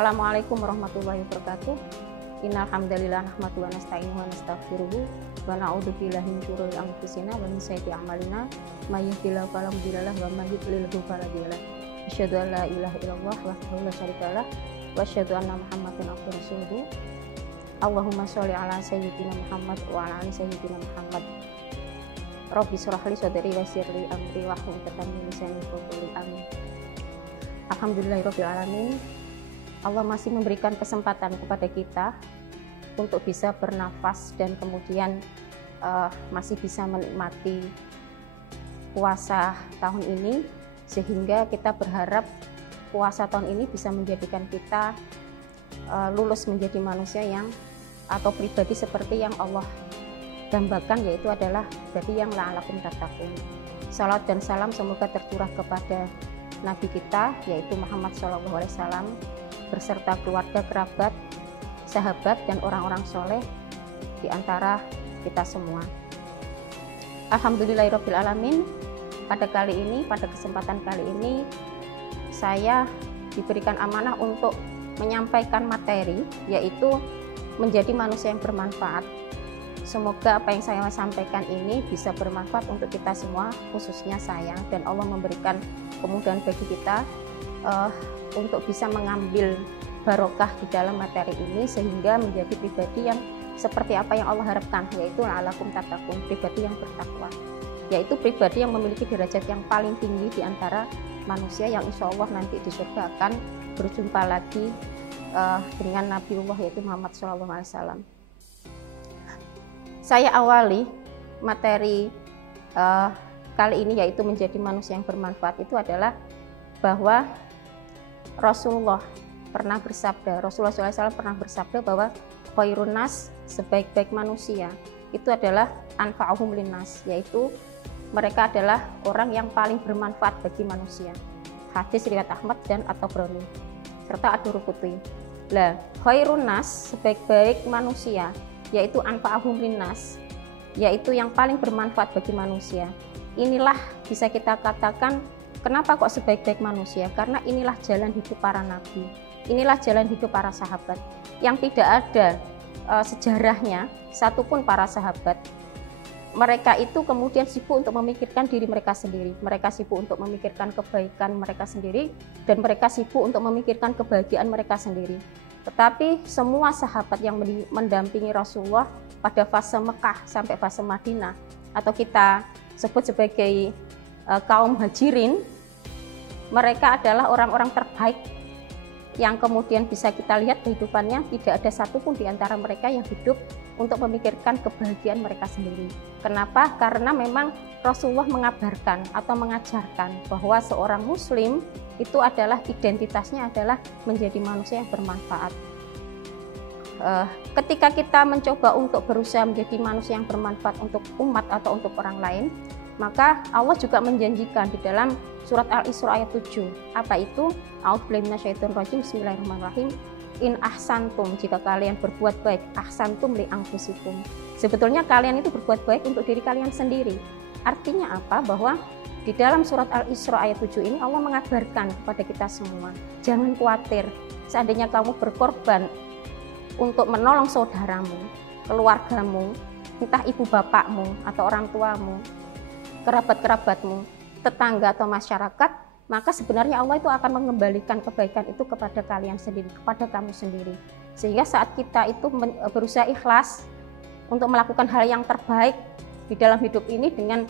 Assalamualaikum warahmatullahi wabarakatuh. Innal hamdalillah nahmaduhu wa nasta'inuhu wa nastaghfiruh wa na'udzu billahi min syururi anfusina wa min sayyiati a'malina may yahdihillahu fala mudilla lahu wa may yudlil fala hadiya lahu. Asyhadu an la ilaha illallah wahdahu la syarika lah wa asyhadu anna Muhammadan abduhu wa rasuluh. Allahumma sholli ala sayyidina Muhammad wa ala ali sayyidina Muhammad. Rabbi shrah li sadri wa yassir li amri wahlul 'uqdatam min lisani yafqahu qawli. Amin. Alhamdulillahirabbil alamin. Allah masih memberikan kesempatan kepada kita untuk bisa bernafas dan kemudian masih bisa menikmati puasa tahun ini, sehingga kita berharap puasa tahun ini bisa menjadikan kita lulus menjadi manusia yang atau pribadi seperti yang Allah dambakan, yaitu adalah pribadi yang la'alakum tattaqun. Salat dan salam semoga tercurah kepada Nabi kita, yaitu Muhammad SAW, berserta keluarga, kerabat, sahabat, dan orang-orang soleh di antara kita semua. Alhamdulillahirabbil alamin. Pada kesempatan kali ini, saya diberikan amanah untuk menyampaikan materi, yaitu menjadi manusia yang bermanfaat. Semoga apa yang saya sampaikan ini bisa bermanfaat untuk kita semua, khususnya saya, dan Allah memberikan kemudahan bagi kita untuk bisa mengambil barokah di dalam materi ini, sehingga menjadi pribadi yang seperti apa yang Allah harapkan, yaitu la'alakum tattaqun, pribadi yang bertakwa, yaitu pribadi yang memiliki derajat yang paling tinggi di antara manusia, yang insya Allah nanti di surga akan berjumpa lagi dengan Nabiullah, yaitu Muhammad SAW. Saya awali materi kali ini, yaitu menjadi manusia yang bermanfaat, itu adalah bahwa Rasulullah SAW pernah bersabda bahwa khairun nas, sebaik-baik manusia itu adalah anfa'uhum linnas, yaitu mereka adalah orang yang paling bermanfaat bagi manusia. Hadis riwayat Ahmad dan At-Tabrani serta Ad-Durqutni. Lah, khairun nas, sebaik-baik manusia, yaitu anfa'uhum linnas, yaitu yang paling bermanfaat bagi manusia. Inilah bisa kita katakan, kenapa kok sebaik-baik manusia? Karena inilah jalan hidup para nabi, inilah jalan hidup para sahabat, yang tidak ada sejarahnya satupun para sahabat. Mereka itu kemudian sibuk untuk memikirkan diri mereka sendiri, mereka sibuk untuk memikirkan kebaikan mereka sendiri, dan mereka sibuk untuk memikirkan kebahagiaan mereka sendiri. Tetapi semua sahabat yang mendampingi Rasulullah pada fase Mekah sampai fase Madinah, atau kita sebut sebagai kaum Hajirin, mereka adalah orang-orang terbaik yang kemudian bisa kita lihat kehidupannya tidak ada satupun di antara mereka yang hidup untuk memikirkan kebahagiaan mereka sendiri. Kenapa? Karena memang Rasulullah mengabarkan atau mengajarkan bahwa seorang muslim itu adalah identitasnya adalah menjadi manusia yang bermanfaat. Ketika kita mencoba untuk berusaha menjadi manusia yang bermanfaat untuk umat atau untuk orang lain, maka Allah juga menjanjikan di dalam surat Al-Isra ayat 7. Apa itu? A'udzubillahi minasyaitonirrajim. Bismillahirrahmanirrahim. In ahsantum, jika kalian berbuat baik, ahsantum li anfusikum. Sebetulnya kalian itu berbuat baik untuk diri kalian sendiri. Artinya apa? Bahwa di dalam surat Al-Isra ayat 7 ini Allah mengabarkan kepada kita semua, jangan khawatir seandainya kamu berkorban untuk menolong saudaramu, keluargamu, entah ibu bapakmu atau orang tuamu, kerabat-kerabatmu, tetangga atau masyarakat, maka sebenarnya Allah itu akan mengembalikan kebaikan itu kepada kalian sendiri, kepada kamu sendiri. Sehingga saat kita itu berusaha ikhlas untuk melakukan hal yang terbaik di dalam hidup ini dengan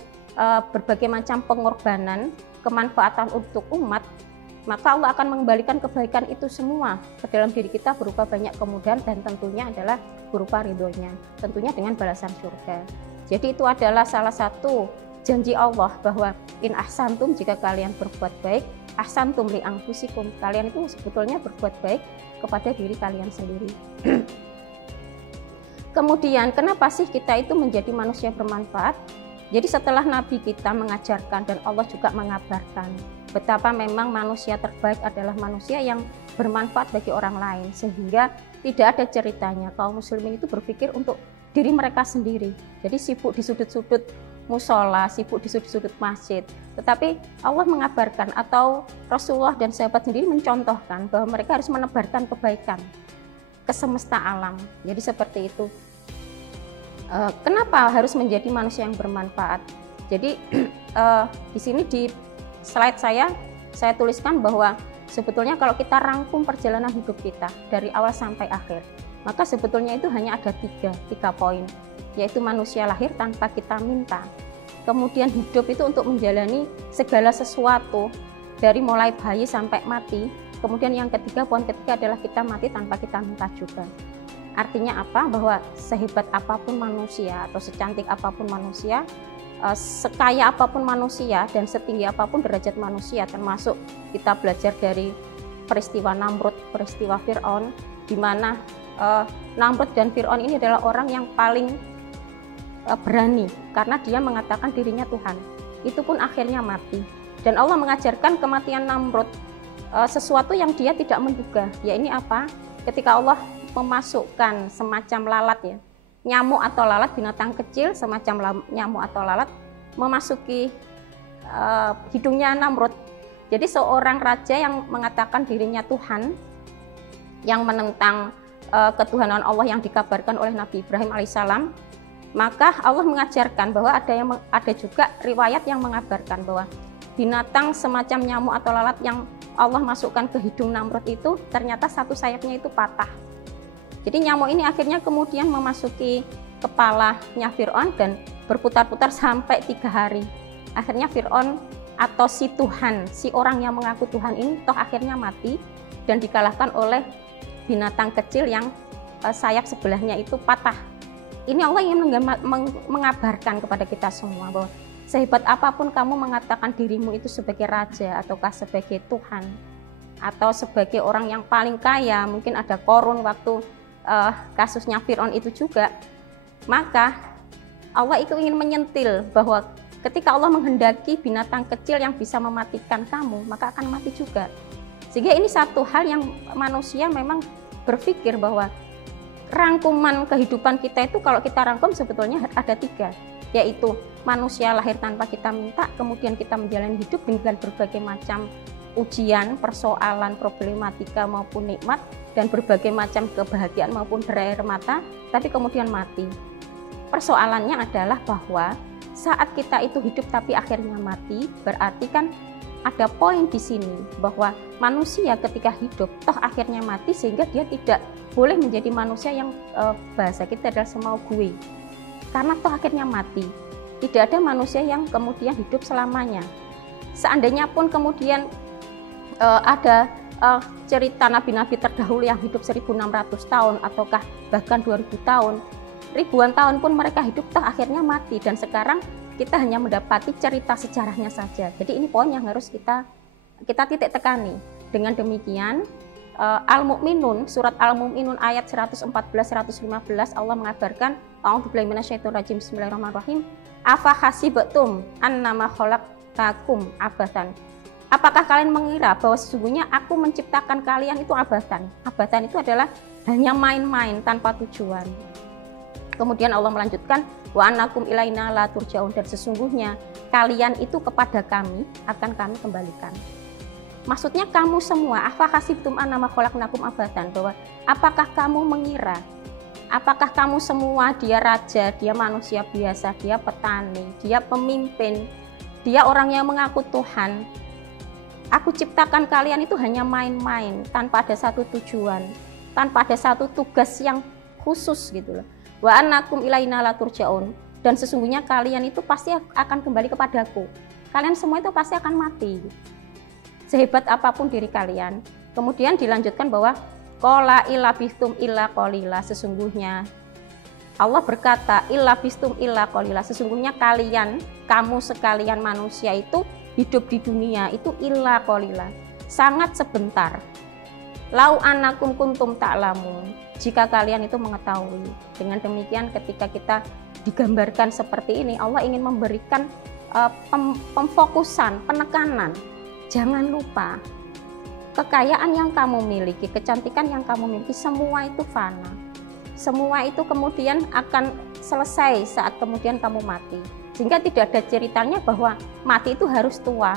berbagai macam pengorbanan, kemanfaatan untuk umat, maka Allah akan mengembalikan kebaikan itu semua ke dalam diri kita berupa banyak kemudahan, dan tentunya adalah berupa ridhonya, tentunya dengan balasan surga. Jadi itu adalah salah satu janji Allah bahwa in ahsantum, jika kalian berbuat baik, ahsantum li anfusikum, kalian itu sebetulnya berbuat baik kepada diri kalian sendiri. Kemudian kenapa sih kita itu menjadi manusia bermanfaat? Jadi setelah Nabi kita mengajarkan dan Allah juga mengabarkan betapa memang manusia terbaik adalah manusia yang bermanfaat bagi orang lain, sehingga tidak ada ceritanya kaum muslimin itu berpikir untuk diri mereka sendiri. Jadi sibuk di sudut-sudut musola, sibuk di sudut-sudut masjid. Tetapi Allah mengabarkan atau Rasulullah dan sahabat sendiri mencontohkan bahwa mereka harus menebarkan kebaikan ke semesta alam. Jadi seperti itu. Kenapa harus menjadi manusia yang bermanfaat? Jadi di sini di slide saya tuliskan bahwa sebetulnya kalau kita rangkum perjalanan hidup kita dari awal sampai akhir, maka sebetulnya itu hanya ada tiga poin, yaitu manusia lahir tanpa kita minta. Kemudian hidup itu untuk menjalani segala sesuatu dari mulai bayi sampai mati. Kemudian yang ketiga, poin ketiga adalah kita mati tanpa kita minta juga. Artinya apa? Bahwa sehebat apapun manusia atau secantik apapun manusia, sekaya apapun manusia dan setinggi apapun derajat manusia, termasuk kita belajar dari peristiwa Namrud, peristiwa Fir'aun, di mana Namrud dan Fir'aun ini adalah orang yang paling berani karena dia mengatakan dirinya Tuhan. Itu pun akhirnya mati. Dan Allah mengajarkan kematian Namrud sesuatu yang dia tidak menduga. Ya ini apa? Ketika Allah memasukkan semacam lalat, ya, nyamuk atau lalat, binatang kecil semacam nyamuk atau lalat memasuki hidungnya Namrud. Jadi seorang raja yang mengatakan dirinya Tuhan, yang menentang ketuhanan Allah yang dikabarkan oleh Nabi Ibrahim alaihissalam, maka Allah mengajarkan bahwa ada juga riwayat yang mengabarkan bahwa binatang semacam nyamuk atau lalat yang Allah masukkan ke hidung Namrud itu ternyata satu sayapnya itu patah. Jadi nyamuk ini akhirnya kemudian memasuki kepalanya Fir'aun dan berputar-putar sampai 3 hari. Akhirnya Fir'aun atau si Tuhan, si orang yang mengaku Tuhan ini toh akhirnya mati dan dikalahkan oleh binatang kecil yang sayap sebelahnya itu patah. Ini Allah ingin mengabarkan kepada kita semua bahwa sehebat apapun kamu mengatakan dirimu itu sebagai raja ataukah sebagai Tuhan atau sebagai orang yang paling kaya, mungkin ada Korun waktu kasusnya Fir'aun itu juga, maka Allah itu ingin menyentil bahwa ketika Allah menghendaki binatang kecil yang bisa mematikan kamu, maka akan mati juga. Sehingga ini satu hal yang manusia memang berpikir bahwa rangkuman kehidupan kita itu kalau kita rangkum sebetulnya ada 3, yaitu manusia lahir tanpa kita minta, kemudian kita menjalani hidup dengan berbagai macam ujian, persoalan, problematika maupun nikmat, dan berbagai macam kebahagiaan maupun derai air mata, tapi kemudian mati. Persoalannya adalah bahwa saat kita itu hidup tapi akhirnya mati, berarti kan ada poin di sini bahwa manusia ketika hidup toh akhirnya mati, sehingga dia tidak boleh menjadi manusia yang bahasa kita adalah semau gue, karena toh akhirnya mati. Tidak ada manusia yang kemudian hidup selamanya. Seandainya pun kemudian ada cerita nabi-nabi terdahulu yang hidup 1600 tahun ataukah bahkan 2000 tahun, ribuan tahun pun mereka hidup toh akhirnya mati, dan sekarang kita hanya mendapati cerita sejarahnya saja. Jadi ini poin yang harus kita titik tekani. Dengan demikian Al-Mu'minun, surat Al-Mu'minun ayat 114-115 Allah mengabarkan, A'udzubillahi minasyaitonirrajim, bismillahirrahmanirrahim, afa hasibtum annama khalaqnakum abathan. Apakah kalian mengira bahwa sesungguhnya aku menciptakan kalian itu abathan? Abathan itu adalah hanya main-main tanpa tujuan. Kemudian Allah melanjutkan, wa annakum ilaina la turja'un, dan sesungguhnya kalian itu kepada kami akan kami kembalikan. Maksudnya kamu semua, afa hasibtum annama khalaqnakum abathan, bahwa apakah kamu mengira, apakah kamu semua, dia raja, dia manusia biasa, dia petani, dia pemimpin, dia orang yang mengaku Tuhan, aku ciptakan kalian itu hanya main-main tanpa ada satu tujuan, tanpa ada satu tugas yang khusus gitu loh. Wa annakum ilaina la turja'un, dan sesungguhnya kalian itu pasti akan kembali kepadaku. Kalian semua itu pasti akan mati. Sehebat apapun diri kalian. Kemudian dilanjutkan bahwa qala illa bistum illa qalila, sesungguhnya Allah berkata illa bistum illa qalila, sesungguhnya kalian, kamu sekalian manusia itu hidup di dunia itu illa qalila, sangat sebentar. Lau annakum kuntum ta'lamun, jika kalian itu mengetahui. Dengan demikian ketika kita digambarkan seperti ini, Allah ingin memberikan pemfokusan, penekanan. Jangan lupa, kekayaan yang kamu miliki, kecantikan yang kamu miliki, semua itu fana. Semua itu kemudian akan selesai saat kemudian kamu mati. Sehingga tidak ada ceritanya bahwa mati itu harus tua.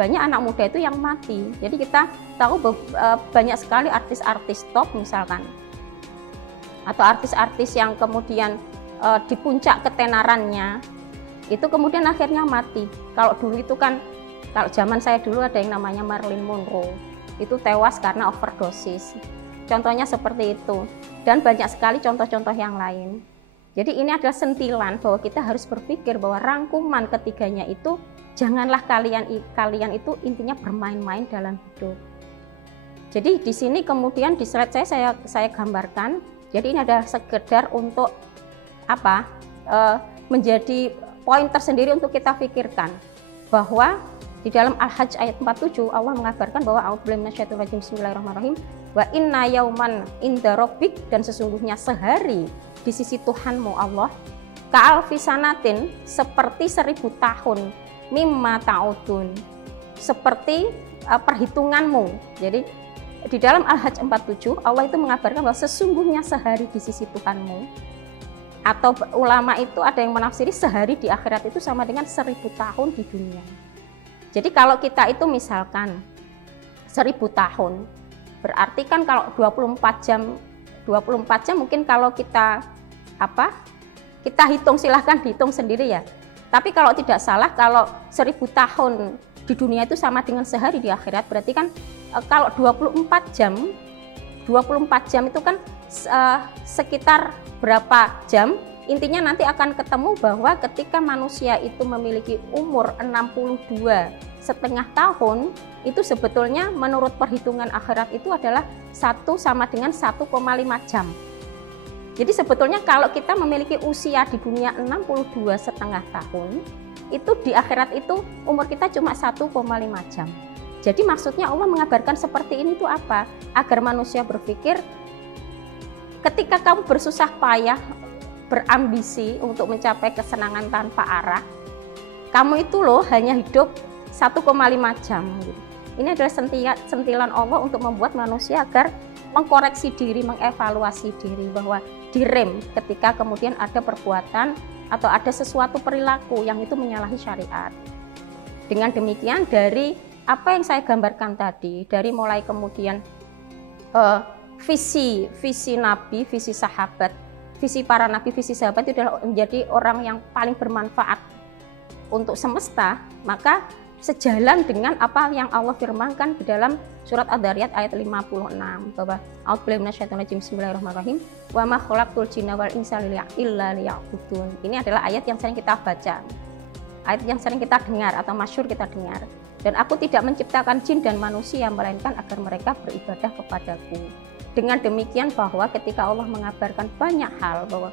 Banyak anak muda itu yang mati. Jadi kita tahu banyak sekali artis-artis top misalkan, atau artis-artis yang kemudian di puncak ketenarannya itu kemudian akhirnya mati. Kalau dulu itu kan, kalau zaman saya dulu ada yang namanya Marilyn Monroe, itu tewas karena overdosis. Contohnya seperti itu, dan banyak sekali contoh-contoh yang lain. Jadi ini adalah sentilan bahwa kita harus berpikir bahwa rangkuman ketiganya itu, janganlah kalian itu intinya bermain-main dalam hidup. Jadi di sini kemudian di slide saya gambarkan. Jadi ini adalah sekedar untuk menjadi poin tersendiri untuk kita pikirkan, bahwa di dalam Al-Hajj ayat 47 Allah mengabarkan bahwa a'udzubillahi minasyaitonir rajim, bismillahirrahmanirrahim, wa inna yauman inda rabbik, dan sesungguhnya sehari di sisi Tuhanmu Allah, ka'alfi sanatin, seperti 1000 tahun, mimma ta'udun, seperti perhitunganmu. Jadi di dalam Al-Hajj 47 Allah itu mengabarkan bahwa sesungguhnya sehari di sisi Tuhanmu, atau ulama itu ada yang menafsiri sehari di akhirat itu sama dengan 1000 tahun di dunia. Jadi kalau kita itu misalkan 1000 tahun, berarti kan kalau 24 jam mungkin kalau kita hitung, silahkan dihitung sendiri ya. Tapi kalau tidak salah, kalau 1000 tahun di dunia itu sama dengan sehari di akhirat, berarti kan kalau 24 jam itu kan sekitar berapa jam. Intinya nanti akan ketemu bahwa ketika manusia itu memiliki umur 62,5 tahun, itu sebetulnya menurut perhitungan akhirat itu adalah 1 sama dengan 1,5 jam. Jadi sebetulnya kalau kita memiliki usia di dunia 62,5 tahun, itu di akhirat itu umur kita cuma 1,5 jam. Jadi maksudnya Allah mengabarkan seperti ini itu apa? Agar manusia berpikir, ketika kamu bersusah payah berambisi untuk mencapai kesenangan tanpa arah, kamu itu loh hanya hidup 1,5 jam. Ini adalah sentilan Allah untuk membuat manusia agar mengkoreksi diri, mengevaluasi diri, bahwa direm ketika kemudian ada perbuatan atau ada sesuatu perilaku yang itu menyalahi syariat. Dengan demikian, dari apa yang saya gambarkan tadi, dari mulai kemudian visi Nabi, visi sahabat, visi para nabi, visi sahabat itu adalah menjadi orang yang paling bermanfaat untuk semesta, maka sejalan dengan apa yang Allah firmankan di dalam surat Ad-Dariyat ayat 56, bahwa a'udzubillahi minasyaitonir rajim, bismillahirrahmanirrahim, wa ma khalaqtul jinna wal insa illa liya'budun. Ini adalah ayat yang sering kita baca, ayat yang sering kita dengar atau masyhur kita dengar. Dan aku tidak menciptakan jin dan manusia melainkan agar mereka beribadah kepadaku. Dengan demikian, bahwa ketika Allah mengabarkan banyak hal bahwa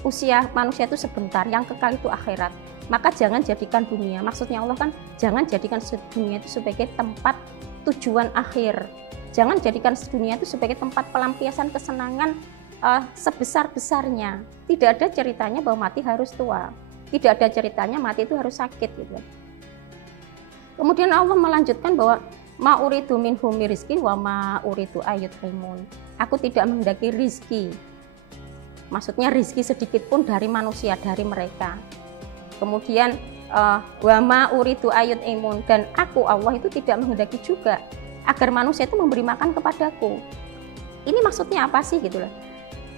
usia manusia itu sebentar, yang kekal itu akhirat, maka jangan jadikan dunia, maksudnya Allah kan jangan jadikan dunia itu sebagai tempat tujuan akhir. Jangan jadikan dunia itu sebagai tempat pelampiasan kesenangan sebesar-besarnya. Tidak ada ceritanya bahwa mati harus tua. Tidak ada ceritanya mati itu harus sakit gitu. Kemudian Allah melanjutkan bahwa ma uridu minhum rizqin wa ma uridu ayyut'imun. Aku tidak menghendaki rizki. Maksudnya rizki sedikit pun dari manusia, dari mereka. Kemudian wa ma uridu ayyut'imun, dan aku Allah itu tidak menghendaki juga agar manusia itu memberi makan kepadaku. Ini maksudnya apa sih gitu loh?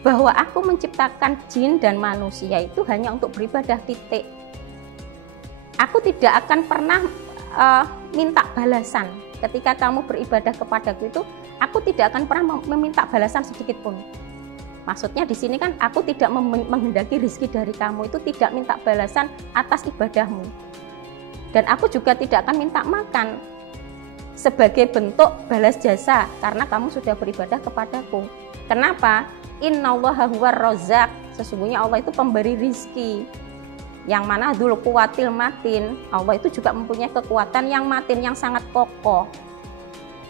Bahwa aku menciptakan jin dan manusia itu hanya untuk beribadah, titik. Aku tidak akan pernah minta balasan. Ketika kamu beribadah kepadaku itu, aku tidak akan pernah meminta balasan sedikit pun. Maksudnya di sini kan aku tidak menghendaki rezeki dari kamu, itu tidak minta balasan atas ibadahmu. Dan aku juga tidak akan minta makan sebagai bentuk balas jasa karena kamu sudah beribadah kepadaku. Kenapa? Innallaha huwar razzaq. Sesungguhnya Allah itu pemberi rizki, yang mana dzul quwwatil matin. Allah itu juga mempunyai kekuatan yang matin, yang sangat kokoh.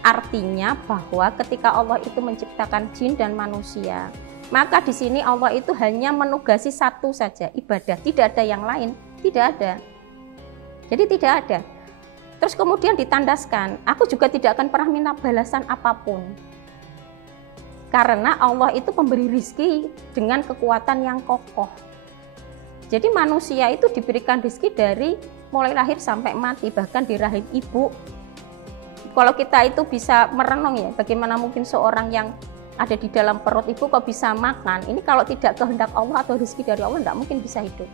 Artinya bahwa ketika Allah itu menciptakan jin dan manusia, maka di sini Allah itu hanya menugasi satu saja, ibadah. Tidak ada yang lain, tidak ada. Jadi tidak ada. Terus kemudian ditandaskan, aku juga tidak akan pernah minta balasan apapun. Karena Allah itu pemberi rizki dengan kekuatan yang kokoh. Jadi manusia itu diberikan rezeki dari mulai lahir sampai mati, bahkan di rahim ibu. Kalau kita itu bisa merenung ya, bagaimana mungkin seorang yang ada di dalam perut ibu kok bisa makan. Ini kalau tidak kehendak Allah atau rezeki dari Allah, tidak mungkin bisa hidup.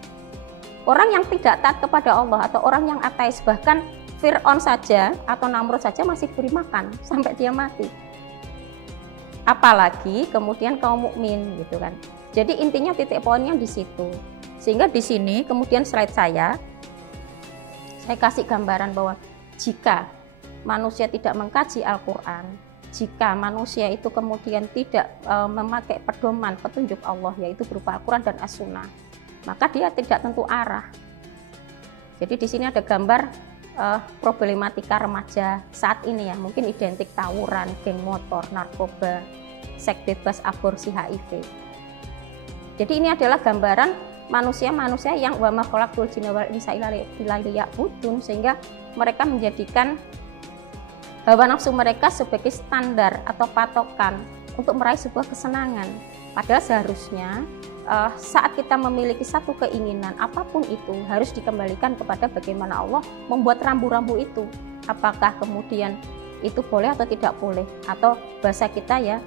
Orang yang tidak taat kepada Allah atau orang yang ateis, bahkan Fir'aun saja atau Namrud saja masih diberi makan sampai dia mati. Apalagi kemudian kaum mukmin gitu kan. Jadi intinya titik poinnya di situ. Sehingga di sini kemudian slide saya kasih gambaran bahwa jika manusia tidak mengkaji Al-Quran, jika manusia itu kemudian tidak memakai pedoman petunjuk Allah, yaitu berupa Al-Quran dan As-Sunnah, maka dia tidak tentu arah. Jadi di sini ada gambar problematika remaja saat ini ya, mungkin identik tawuran, geng motor, narkoba, seks bebas, aborsi, HIV. Jadi ini adalah gambaran manusia-manusia yang wa ma khalaqtul jinna wal insa illa liya'budun, sehingga mereka menjadikan hawa nafsu mereka sebagai standar atau patokan untuk meraih sebuah kesenangan. Padahal seharusnya saat kita memiliki satu keinginan apapun itu harus dikembalikan kepada bagaimana Allah membuat rambu-rambu itu. Apakah kemudian itu boleh atau tidak boleh, atau bahasa kita ya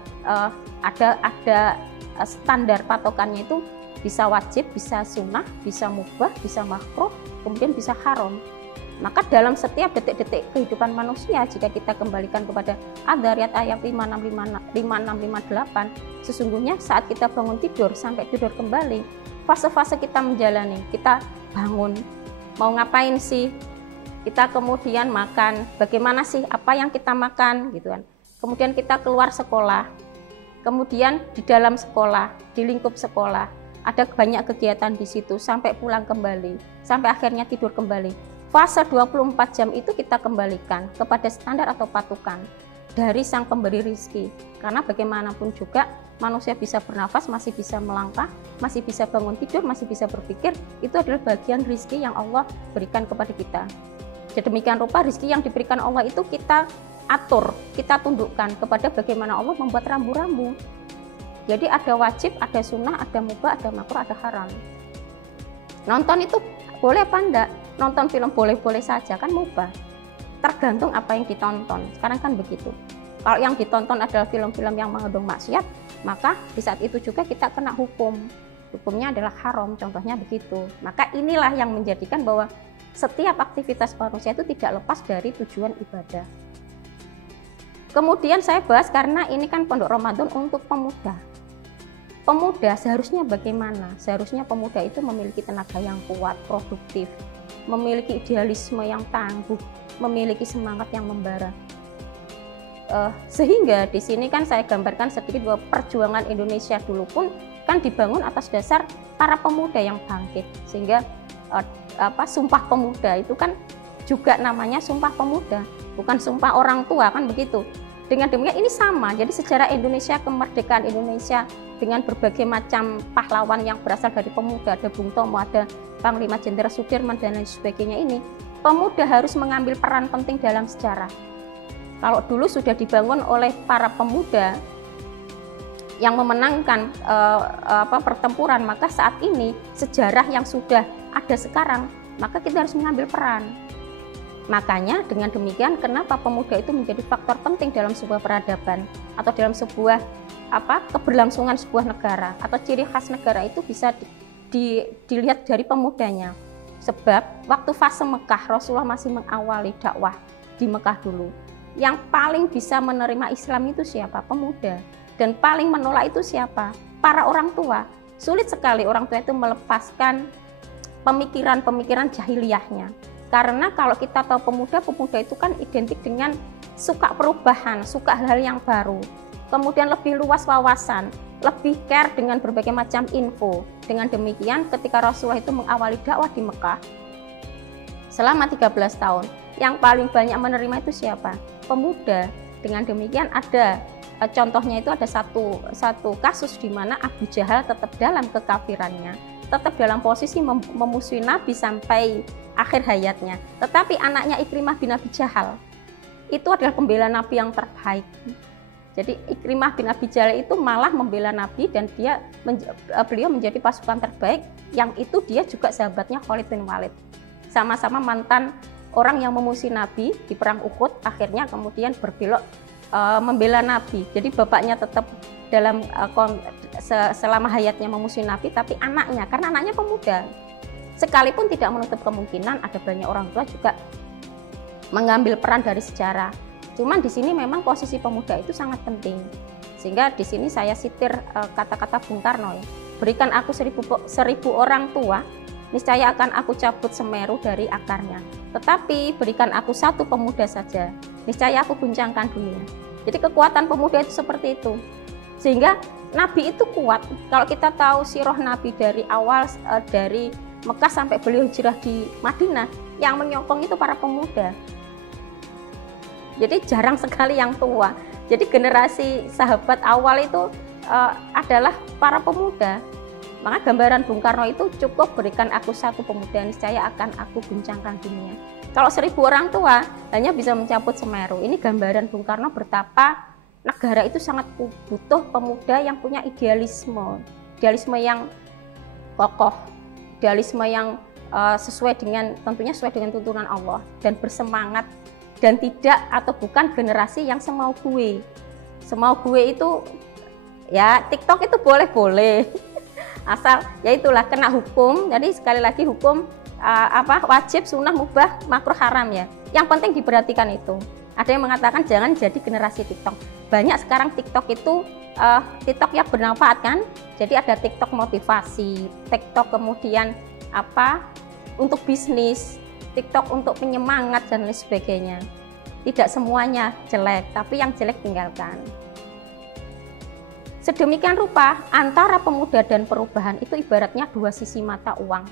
ada standar patokannya itu bisa wajib, bisa sunnah, bisa mubah, bisa makruh, kemudian bisa haram. Maka dalam setiap detik-detik kehidupan manusia, jika kita kembalikan kepada Ad-Dzariyat ayat 56-58, sesungguhnya saat kita bangun tidur sampai tidur kembali, fase-fase kita menjalani, kita bangun, mau ngapain sih? Kita kemudian makan, bagaimana sih apa yang kita makan gitu kan. Kemudian kita keluar sekolah, kemudian di dalam sekolah, di lingkup sekolah, ada banyak kegiatan di situ sampai pulang kembali, sampai akhirnya tidur kembali. Fase 24 jam itu kita kembalikan kepada standar atau patokan dari Sang Pemberi Rizki. Karena bagaimanapun juga manusia bisa bernafas, masih bisa melangkah, masih bisa bangun tidur, masih bisa berpikir, itu adalah bagian rizki yang Allah berikan kepada kita. Demikian rupa rizki yang diberikan Allah itu kita atur, kita tundukkan kepada bagaimana Allah membuat rambu-rambu. Jadi ada wajib, ada sunnah, ada mubah, ada makruh, ada haram. Nonton itu boleh apa enggak? Nonton film boleh-boleh saja, kan mubah. Tergantung apa yang ditonton. Sekarang kan begitu. Kalau yang ditonton adalah film-film yang mengandung maksiat, maka di saat itu juga kita kena hukum. Hukumnya adalah haram, contohnya begitu. Maka inilah yang menjadikan bahwa setiap aktivitas manusia itu tidak lepas dari tujuan ibadah. Kemudian saya bahas karena ini kan Pondok Ramadan untuk pemuda. Pemuda seharusnya bagaimana? Seharusnya pemuda itu memiliki tenaga yang kuat, produktif, memiliki idealisme yang tangguh, memiliki semangat yang membara. Sehingga di sini kan saya gambarkan sedikit bahwa perjuangan Indonesia dulu pun kan dibangun atas dasar para pemuda yang bangkit. Sehingga Sumpah Pemuda itu kan juga namanya Sumpah Pemuda, bukan sumpah orang tua, kan begitu. Dengan demikian ini sama, jadi sejarah Indonesia, kemerdekaan Indonesia dengan berbagai macam pahlawan yang berasal dari pemuda, ada Bung Tomo, ada Panglima Jenderal Sudirman dan lain sebagainya ini, pemuda harus mengambil peran penting dalam sejarah. Kalau dulu sudah dibangun oleh para pemuda yang memenangkan pertempuran, maka saat ini sejarah yang sudah ada sekarang, maka kita harus mengambil peran. Makanya dengan demikian kenapa pemuda itu menjadi faktor penting dalam sebuah peradaban atau dalam sebuah keberlangsungan sebuah negara, atau ciri khas negara itu bisa dilihat dari pemudanya. Sebab waktu fase Mekah, Rasulullah masih mengawali dakwah di Mekah dulu. Yang paling bisa menerima Islam itu siapa? Pemuda. Dan paling menolak itu siapa? Para orang tua. Sulit sekali orang tua itu melepaskan pemikiran-pemikiran jahiliyahnya. Karena kalau kita tahu pemuda itu kan identik dengan suka perubahan, suka hal-hal yang baru. Kemudian lebih luas wawasan, lebih care dengan berbagai macam info. Dengan demikian ketika Rasulullah itu mengawali dakwah di Mekah selama 13 tahun, yang paling banyak menerima itu siapa? Pemuda. Dengan demikian ada contohnya itu ada satu kasus di mana Abu Jahal tetap dalam kekafirannya, tetap dalam posisi memusuhi Nabi sampai akhir hayatnya. Tetapi anaknya Ikrimah bin Abi Jahal itu adalah pembela Nabi yang terbaik. Jadi Ikrimah bin Abi Jahal itu malah membela Nabi dan beliau menjadi pasukan terbaik, yang itu dia juga sahabatnya Khalid bin Walid. Sama-sama mantan orang yang memusuhi Nabi di perang Uhud, akhirnya kemudian berbelok membela Nabi. Jadi bapaknya tetap dalam selama hayatnya memusuhi Nabi, tapi anaknya, karena anaknya pemuda, sekalipun tidak menutup kemungkinan ada banyak orang tua juga mengambil peran dari sejarah. Cuman di sini memang posisi pemuda itu sangat penting, sehingga di sini saya sitir kata-kata Bung Karno ya. Berikan aku 1000 orang tua, niscaya akan aku cabut Semeru dari akarnya. Tetapi berikan aku 1 pemuda saja, niscaya aku guncangkan dunia. Jadi kekuatan pemuda itu seperti itu. Sehingga Nabi itu kuat. Kalau kita tahu sirah Nabi dari awal dari Mekah sampai beliau hijrah di Madinah, yang menyokong itu para pemuda. Jadi jarang sekali yang tua. Jadi generasi sahabat awal itu adalah para pemuda. Maka gambaran Bung Karno itu cukup berikan aku 1 pemuda, niscaya akan aku guncangkan dunia. Kalau 1000 orang tua hanya bisa mencabut Semeru. Ini gambaran Bung Karno betapa negara itu sangat butuh pemuda yang punya idealisme yang kokoh, idealisme yang tentunya sesuai dengan tuntunan Allah dan bersemangat. Dan tidak atau bukan generasi yang semau gue itu ya, TikTok itu boleh asal ya itulah kena hukum. Jadi sekali lagi hukum wajib, sunnah, mubah, makruh, haram ya. Yang penting diperhatikan itu. Ada yang mengatakan jangan jadi generasi TikTok. Banyak sekarang TikTok itu TikTok yang bermanfaat kan. Jadi ada TikTok motivasi, TikTok kemudian untuk bisnis, TikTok untuk penyemangat dan lain sebagainya. Tidak semuanya jelek, tapi yang jelek tinggalkan. Sedemikian rupa antara pemuda dan perubahan itu ibaratnya 2 sisi mata uang.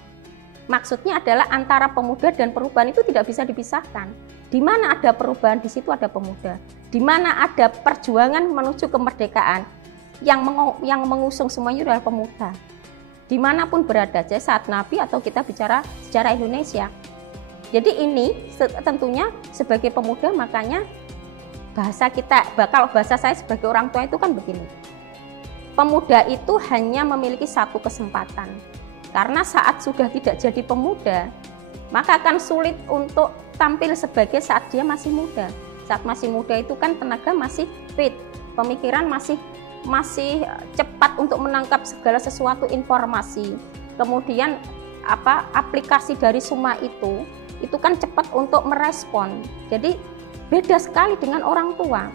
Maksudnya adalah antara pemuda dan perubahan itu tidak bisa dipisahkan. Di mana ada perubahan, di situ ada pemuda. Di mana ada perjuangan menuju kemerdekaan, yang mengusung semuanya adalah pemuda. Dimanapun berada, jadi saat Nabi atau kita bicara sejarah Indonesia. Jadi ini tentunya sebagai pemuda, makanya kalau bahasa saya sebagai orang tua itu kan begini. Pemuda itu hanya memiliki 1 kesempatan. Karena saat sudah tidak jadi pemuda, maka akan sulit untuk tampil sebagai saat dia masih muda. Saat masih muda itu kan tenaga masih fit, pemikiran masih cepat untuk menangkap segala sesuatu informasi. Kemudian aplikasi dari semua itu kan cepat untuk merespon. Jadi beda sekali dengan orang tua.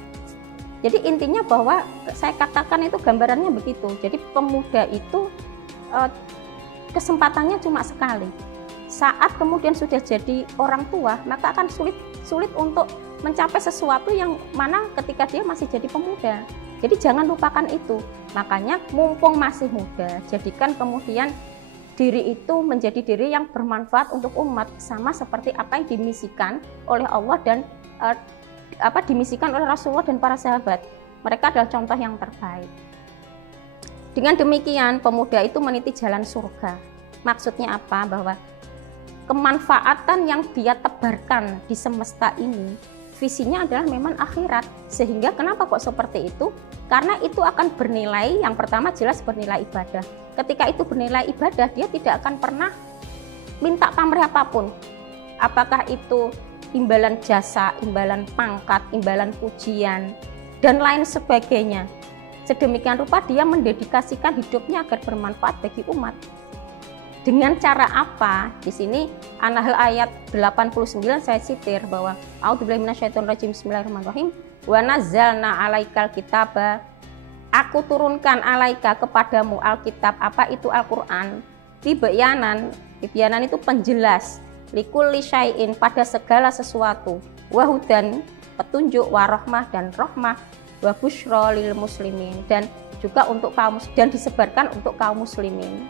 Jadi intinya bahwa saya katakan itu gambarannya begitu. Jadi pemuda itu kesempatannya cuma sekali. Saat kemudian sudah jadi orang tua, maka akan sulit untuk mencapai sesuatu yang mana ketika dia masih jadi pemuda. Jadi jangan lupakan itu. Makanya mumpung masih muda, jadikan kemudian diri itu menjadi diri yang bermanfaat untuk umat, sama seperti apa yang dimisikan oleh Allah dan dimisikan oleh Rasulullah dan para sahabat. Mereka adalah contoh yang terbaik. Dengan demikian pemuda itu meniti jalan surga. Maksudnya apa? Bahwa kemanfaatan yang dia tebarkan di semesta ini, visinya adalah memang akhirat. Sehingga kenapa kok seperti itu? Karena itu akan bernilai, yang pertama jelas bernilai ibadah. Ketika itu bernilai ibadah, dia tidak akan pernah minta pamrih apapun. Apakah itu imbalan jasa, imbalan pangkat, imbalan pujian, dan lain sebagainya. Sedemikian rupa dia mendedikasikan hidupnya agar bermanfaat bagi umat. Dengan cara apa? Di sini An-Nahl ayat 89 saya sitir bahwa A'udzubillahi minasyaitonirrajim, bismillahirrahmanirrahim. Wa nazzalna 'alaikal kitaba, aku turunkan alaika kepadamu Alkitab. Apa itu Al-Quran? Tibyanan itu penjelas, likulli syai'in, pada segala sesuatu, wahudan, petunjuk, warahmah, dan rahmah, wa busyra lil muslimin, dan juga untuk kaum, dan disebarkan untuk kaum muslimin.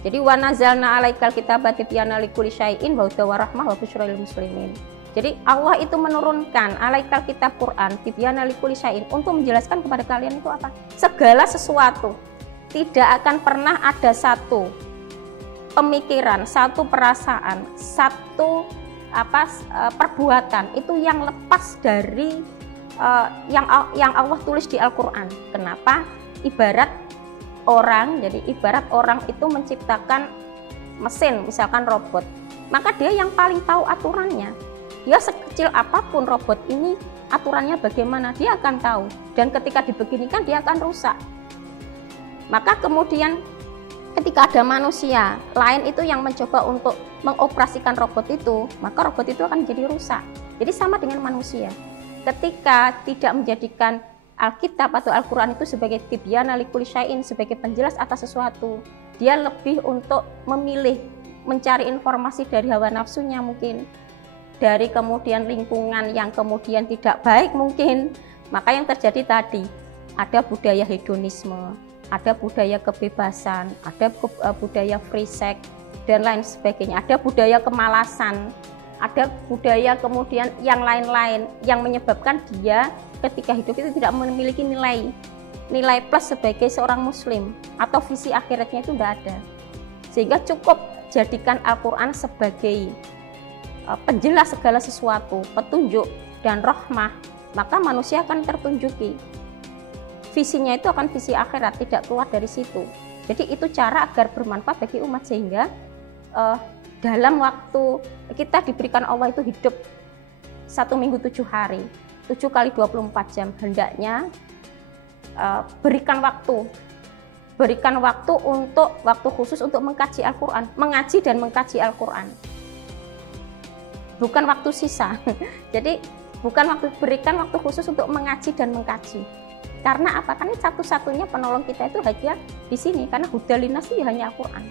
Jadi wa nazzalna alaikal kitaba tibyanan likulli syai'in wahudan warahmah wa busyra lil muslimin. Jadi Allah itu menurunkan alaikal kitab Quran tibyanan likulli syai'in untuk menjelaskan kepada kalian itu apa? Segala sesuatu. Tidak akan pernah ada satu pemikiran, satu perasaan, satu perbuatan itu yang lepas dari yang Allah tulis di Al-Quran. Kenapa? Ibarat orang itu menciptakan mesin, misalkan robot, maka dia yang paling tahu aturannya. Dia sekecil apapun robot ini, aturannya bagaimana, dia akan tahu. Dan ketika dibeginikan, dia akan rusak. Maka kemudian ketika ada manusia lain itu yang mencoba untuk mengoperasikan robot itu, maka robot itu akan jadi rusak. Jadi sama dengan manusia. Ketika tidak menjadikan Alkitab atau Al-Quran itu sebagai tibyana likulli syai'in, sebagai penjelas atas sesuatu, dia lebih untuk memilih, mencari informasi dari hawa nafsunya mungkin, dari kemudian lingkungan yang kemudian tidak baik mungkin. Maka yang terjadi tadi, ada budaya hedonisme, ada budaya kebebasan, ada budaya free sex, dan lain sebagainya, ada budaya kemalasan, ada budaya kemudian yang lain-lain yang menyebabkan dia ketika hidup itu tidak memiliki nilai plus sebagai seorang muslim, atau visi akhiratnya itu tidak ada. Sehingga cukup jadikan Al-Quran sebagai penjelas segala sesuatu, petunjuk dan rahmah, maka manusia akan tertunjuki. Visinya itu akan visi akhirat, tidak keluar dari situ. Jadi itu cara agar bermanfaat bagi umat, sehingga dalam waktu kita diberikan Allah itu hidup 1 minggu 7 hari, 7 kali 24 jam, hendaknya berikan waktu untuk waktu khusus untuk mengkaji Al-Quran, mengaji dan mengkaji Al-Quran, bukan waktu sisa. Jadi berikan waktu khusus untuk mengaji dan mengkaji. Karena apa? Karena satu-satunya penolong kita itu hanya di sini, karena hudalinas itu hanya Al-Quran.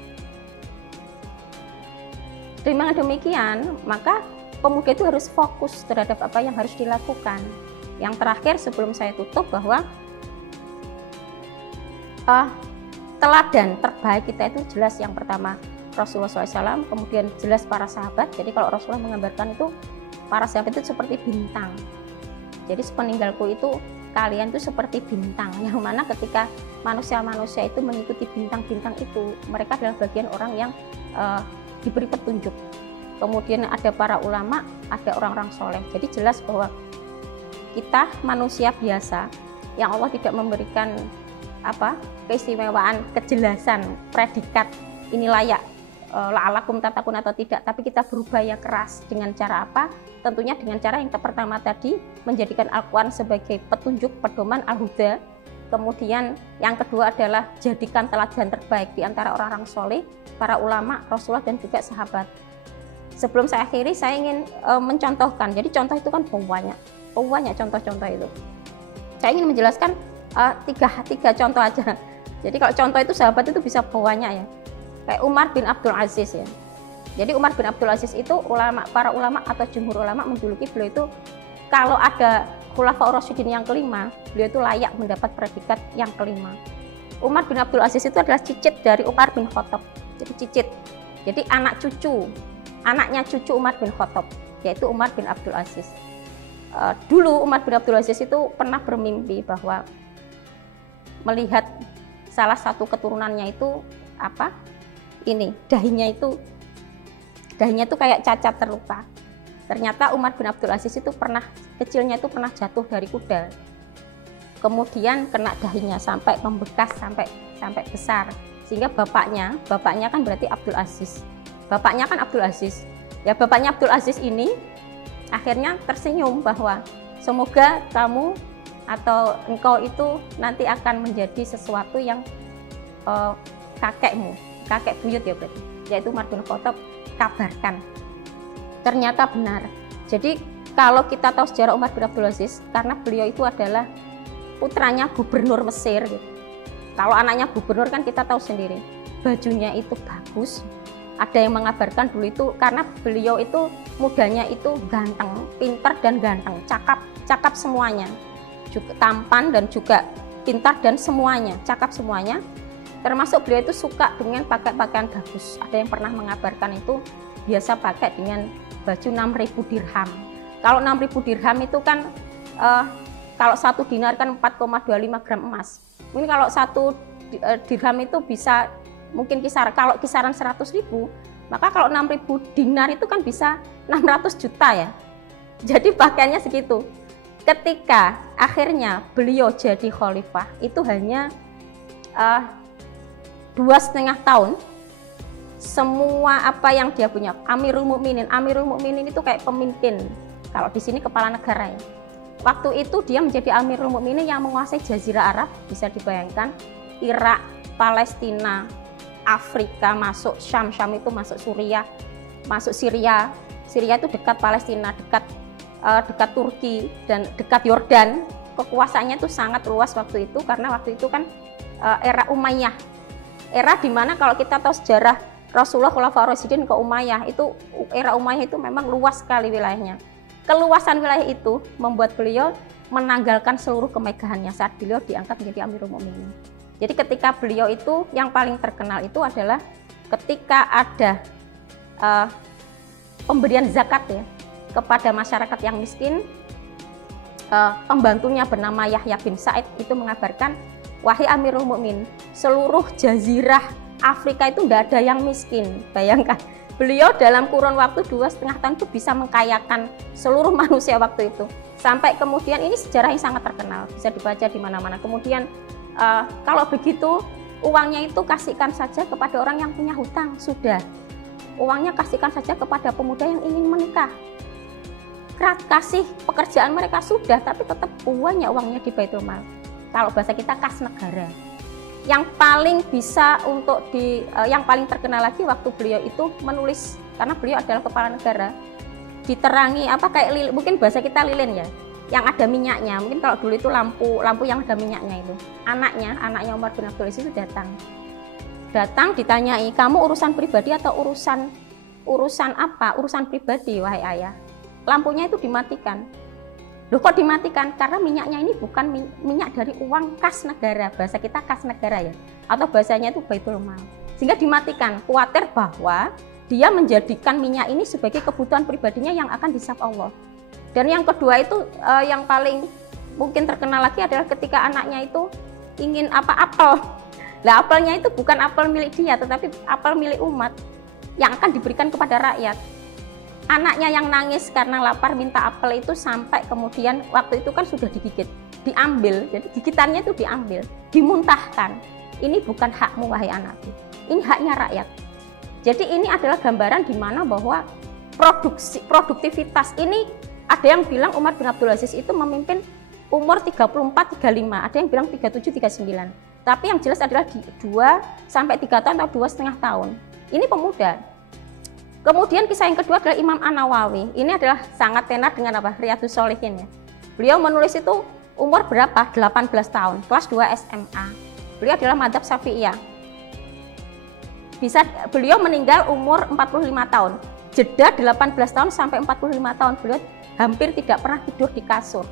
Dengan demikian, maka pemuda itu harus fokus terhadap apa yang harus dilakukan. Yang terakhir sebelum saya tutup, bahwa teladan terbaik kita itu jelas yang pertama Rasulullah SAW, kemudian jelas para sahabat. Jadi kalau Rasulullah menggambarkan itu para sahabat itu seperti bintang. Jadi sepeninggalku itu kalian itu seperti bintang, yang mana ketika manusia-manusia itu mengikuti bintang-bintang itu, mereka adalah bagian orang yang diberi petunjuk. Kemudian ada para ulama, ada orang-orang soleh. Jadi jelas bahwa kita manusia biasa yang Allah tidak memberikan keistimewaan, kejelasan, predikat ini layak la'alakum tatakun atau tidak, tapi kita berupaya keras dengan cara apa? Tentunya dengan cara yang pertama tadi, menjadikan Al-Quran sebagai petunjuk, pedoman, al-huda. Kemudian yang kedua adalah jadikan teladan terbaik di antara orang-orang soleh, para ulama, Rasulullah, dan juga sahabat. Sebelum saya akhiri, saya ingin mencontohkan. Jadi contoh itu kan banyak contoh-contoh itu. Saya ingin menjelaskan tiga contoh aja. Jadi kalau contoh itu sahabat itu bisa banyak ya. Kayak Umar bin Abdul Aziz ya. Jadi Umar bin Abdul Aziz itu para ulama atau jumhur ulama menjuluki beliau itu, kalau ada Khulafaur Rasyidin yang kelima, beliau itu layak mendapat predikat yang kelima. Umar bin Abdul Aziz itu adalah cicit dari Umar bin Khattab. Jadi cicit. Jadi anaknya cucu Umar bin Khattab, yaitu Umar bin Abdul Aziz. Dulu Umar bin Abdul Aziz itu pernah bermimpi bahwa melihat salah satu keturunannya itu dahinya itu kayak cacat terluka. Ternyata Umar bin Abdul Aziz itu kecilnya pernah jatuh dari kuda, kemudian kena dahinya sampai membekas sampai besar, sehingga bapaknya kan berarti Abdul Aziz. Bapaknya kan Abdul Aziz. Ya, bapaknya Abdul Aziz ini akhirnya tersenyum bahwa semoga kamu atau engkau itu nanti akan menjadi sesuatu yang kakek buyut ya berarti, yaitu Umar bin Khattab kabarkan. Ternyata benar. Jadi kalau kita tahu sejarah Umar bin Abdul Aziz, karena beliau itu adalah putranya gubernur Mesir gitu. Kalau anaknya gubernur kan kita tahu sendiri, bajunya itu bagus. Ada yang mengabarkan dulu itu karena beliau itu mudanya itu ganteng, pintar dan ganteng, cakap semuanya, juga tampan dan juga pintar dan semuanya, cakap semuanya. Termasuk beliau itu suka dengan pakai pakaian bagus. Ada yang pernah mengabarkan itu biasa pakai dengan baju 6.000 dirham. Kalau 6.000 dirham itu kan kalau 1 dinar kan 4,25 gram emas. Mungkin kalau 1 dirham itu bisa mungkin kalau kisaran 100.000, maka kalau 6.000 dinar itu kan bisa 600 juta ya. Jadi pakaiannya segitu. ketika akhirnya beliau jadi khalifah itu hanya 2,5 tahun. Semua apa yang dia punya, Amirul Mukminin itu kayak pemimpin. Kalau di sini kepala negara ya. Waktu itu dia menjadi Amirul Mukminin yang menguasai Jazirah Arab, bisa dibayangkan, Irak, Palestina, Afrika, masuk Syam itu masuk Suriah, masuk Syria itu dekat Palestina, dekat Turki dan dekat Yordan. Kekuasaannya itu sangat luas waktu itu, karena waktu itu kan era Umayyah, era dimana kalau kita tahu sejarah Rasulullah Khulafaur Rasyidin ke Umayyah, itu era Umayyah itu memang luas sekali wilayahnya. Keluasan wilayah itu membuat beliau menanggalkan seluruh kemegahannya saat beliau diangkat menjadi Amirul Mukminin. Jadi ketika beliau itu yang paling terkenal itu adalah ketika ada pemberian zakat ya kepada masyarakat yang miskin, pembantunya bernama Yahya bin Sa'id itu mengabarkan, wahai Amirul Mukminin, seluruh jazirah Afrika itu tidak ada yang miskin. Bayangkan, beliau dalam kurun waktu 2,5 tahun itu bisa mengkayakan seluruh manusia waktu itu. Sampai kemudian ini sejarah yang sangat terkenal, bisa dibaca di mana-mana. Kemudian kalau begitu uangnya itu kasihkan saja kepada orang yang punya hutang, sudah. Uangnya kasihkan saja kepada pemuda yang ingin menikah. Kasih pekerjaan mereka sudah, tapi tetap uangnya di Baitul Mal. Kalau bahasa kita kas negara. Yang paling bisa yang paling terkenal lagi waktu beliau itu menulis, karena beliau adalah kepala negara, diterangi kayak mungkin bahasa kita lilin ya, yang ada minyaknya. Mungkin kalau dulu itu lampu yang ada minyaknya itu. Anaknya Umar bin Abdul Aziz itu datang ditanyai, kamu urusan pribadi atau urusan apa? Urusan pribadi, wahai ayah. Lampunya itu dimatikan. Loh kok dimatikan? Karena minyaknya ini bukan minyak dari uang kas negara, bahasa kita kas negara ya, atau bahasanya itu Baitul Mal. Sehingga dimatikan, khawatir bahwa dia menjadikan minyak ini sebagai kebutuhan pribadinya yang akan disap Allah. Dan yang kedua itu yang paling mungkin terkenal lagi adalah ketika anaknya itu ingin apel. Lah apelnya itu bukan apel milik dia, tetapi apel milik umat yang akan diberikan kepada rakyat. Anaknya yang nangis karena lapar minta apel itu sampai kemudian waktu itu kan sudah digigit, diambil, jadi gigitannya itu diambil, dimuntahkan. Ini bukan hakmu wahai anakku, ini haknya rakyat. Jadi ini adalah gambaran di mana bahwa produktivitas ini, ada yang bilang Umar bin Abdul Aziz itu memimpin umur 34-35, ada yang bilang 37-39. Tapi yang jelas adalah di 2-3 tahun atau 2,5 tahun. Ini pemuda. Kemudian kisah yang kedua adalah Imam An-Nawawi. Ini adalah sangat tenar dengan Riyadhus Shalihin ya. Beliau menulis itu umur berapa? 18 tahun, kelas 2 SMA. Beliau adalah madzhab Syafi'iyah. Beliau meninggal umur 45 tahun. Jeda 18 tahun sampai 45 tahun beliau hampir tidak pernah tidur di kasur.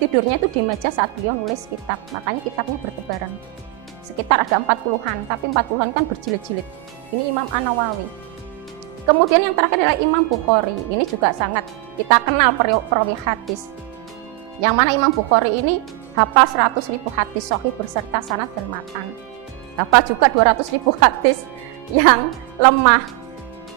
Tidurnya itu di meja saat beliau nulis kitab. Makanya kitabnya bertebaran. Sekitar ada 40-an, tapi 40-an kan berjilid-jilid. Ini Imam An-Nawawi. Kemudian yang terakhir adalah Imam Bukhari. Ini juga sangat kita kenal perawi hadis. Yang mana Imam Bukhari ini hafal 100.000 hadis sahih berserta sanad dan matan. Hafal juga 200.000 hadis yang lemah.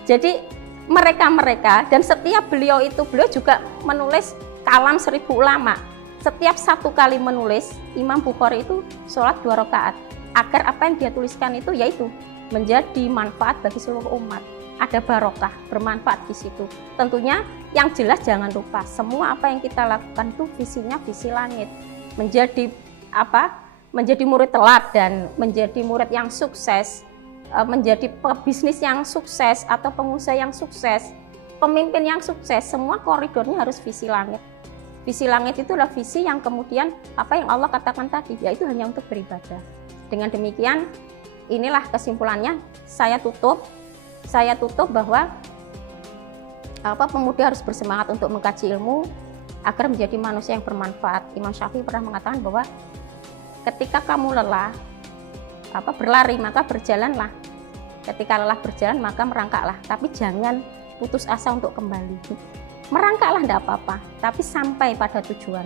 Jadi mereka dan setiap beliau juga menulis kalam 1.000 ulama. Setiap satu kali menulis, Imam Bukhari itu sholat 2 rakaat. Agar apa yang dia tuliskan itu yaitu menjadi manfaat bagi seluruh umat. Ada barokah, bermanfaat di situ. Tentunya yang jelas jangan lupa, semua apa yang kita lakukan itu visinya visi langit. Menjadi murid teladan, menjadi murid yang sukses, menjadi pebisnis yang sukses atau pengusaha yang sukses, pemimpin yang sukses, semua koridornya harus visi langit. Visi langit itu adalah visi yang kemudian apa yang Allah katakan tadi, yaitu hanya untuk beribadah. Dengan demikian, inilah kesimpulannya. Saya tutup bahwa pemuda harus bersemangat untuk mengkaji ilmu agar menjadi manusia yang bermanfaat. Imam Syafi'i pernah mengatakan bahwa ketika kamu lelah berlari maka berjalanlah, ketika lelah berjalan maka merangkaklah, tapi jangan putus asa untuk kembali. Merangkaklah tidak apa-apa, tapi sampai pada tujuan.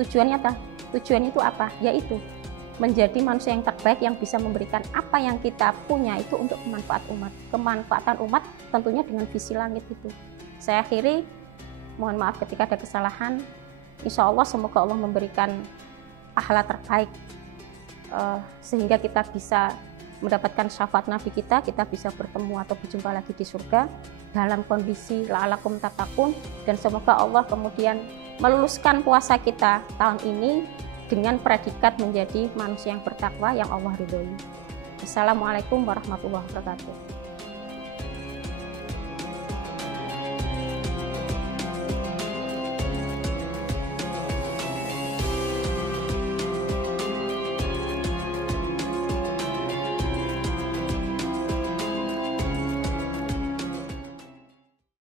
Tujuannya itu apa? Yaitu menjadi manusia yang terbaik yang bisa memberikan apa yang kita punya itu untuk kemanfaatan umat tentunya dengan visi langit itu. Saya akhiri, mohon maaf ketika ada kesalahan. insya Allah semoga Allah memberikan pahala terbaik sehingga kita bisa mendapatkan syafaat Nabi kita bisa bertemu atau berjumpa lagi di surga dalam kondisi la'alakum tattaqun, dan semoga Allah kemudian meluluskan puasa kita tahun ini dengan predikat menjadi manusia yang bertakwa yang Allah ridhoi. Assalamualaikum warahmatullahi wabarakatuh.